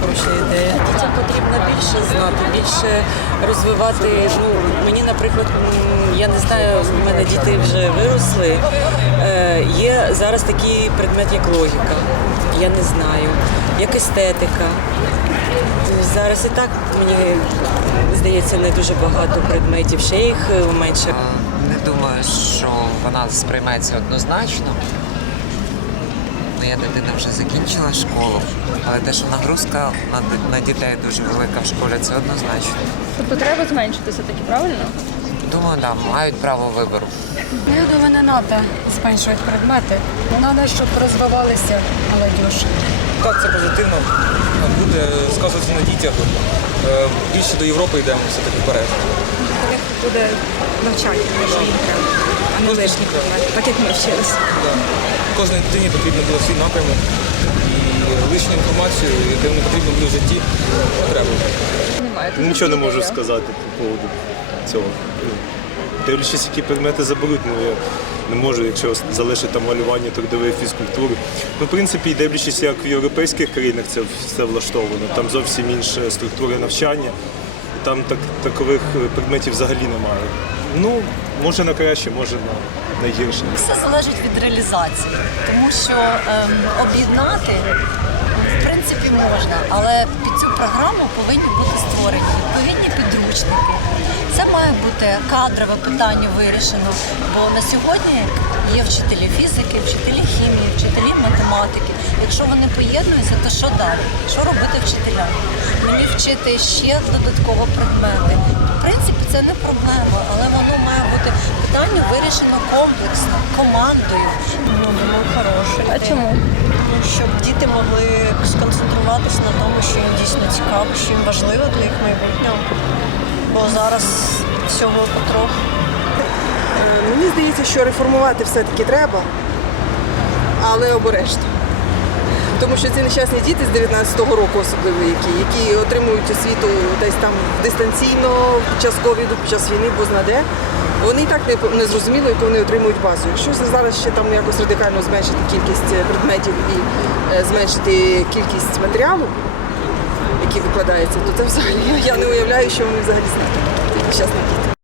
хороша ідея. Дітям потрібно більше знати, більше розвивати. Ну мені, наприклад, я не знаю, в мене діти вже виросли. Е, Є зараз такий предмет, як логіка. Я не знаю, як естетика. Зараз і так мені здається не дуже багато предметів, ще їх е, менше. Не думаю, що вона сприйметься однозначно. Моя дитина вже закінчила школу, але те, що нагрузка на, на дітей дуже велика в школі, це однозначно. Тобто треба зменшити все-таки, правильно? Думаю, да, мають право вибору. Я думаю, не треба зменшувати предмети. Треба, щоб розвивалися молодіж. Так, це позитивно. Буде сказуватися на дітях. Е, Більше до Європи йдемо все-таки вперед. Буде навчання, що їм треба, а не лишні предмети, так як ми вчилися. Кожній дитині потрібно було свій напрямок і лишню інформацію, яку не потрібно буде в житті, треба. Немає. Нічого не можу сказати по поводу цього. Дивлячись, які предмети заберуть, ну я не можу, якщо залишить там малювання, трудової фізкультури. Ну, в принципі, дивлячись, як в європейських країнах це все влаштовано. Там зовсім інша структура навчання, там так, такових е, предметів взагалі немає. Ну, може на краще, може на найгірше. Все залежить від реалізації, тому що ем, об'єднати в принципі можна, але під цю програму повинні бути створені має бути кадрове питання вирішено, бо на сьогодні є вчителі фізики, вчителі хімії, вчителі математики. Якщо вони поєднуються, то що далі? Що робити вчителям? Мені вчити ще додатково предмети. В принципі, це не проблема, але воно має бути питання вирішено комплексно, командою. Ну, думаю, хороше. А чому? Щоб діти могли сконцентруватися на тому, що їм дійсно цікаво, що їм важливо для їх майбутнього. Бо зараз всього потроху. Е, Мені здається, що реформувати все-таки треба, але обережно. Тому що ці нещасні діти з 19-го року, особливо які, які отримують освіту десь там дистанційно, під час ковіду, під час війни, бо знаде. Вони і так не, зрозуміло, яку вони отримують базу. Якщо зараз ще там якось радикально зменшити кількість предметів і е, зменшити кількість матеріалу, який викладається, то це взагалі я не уявляю, що вони взагалі діти.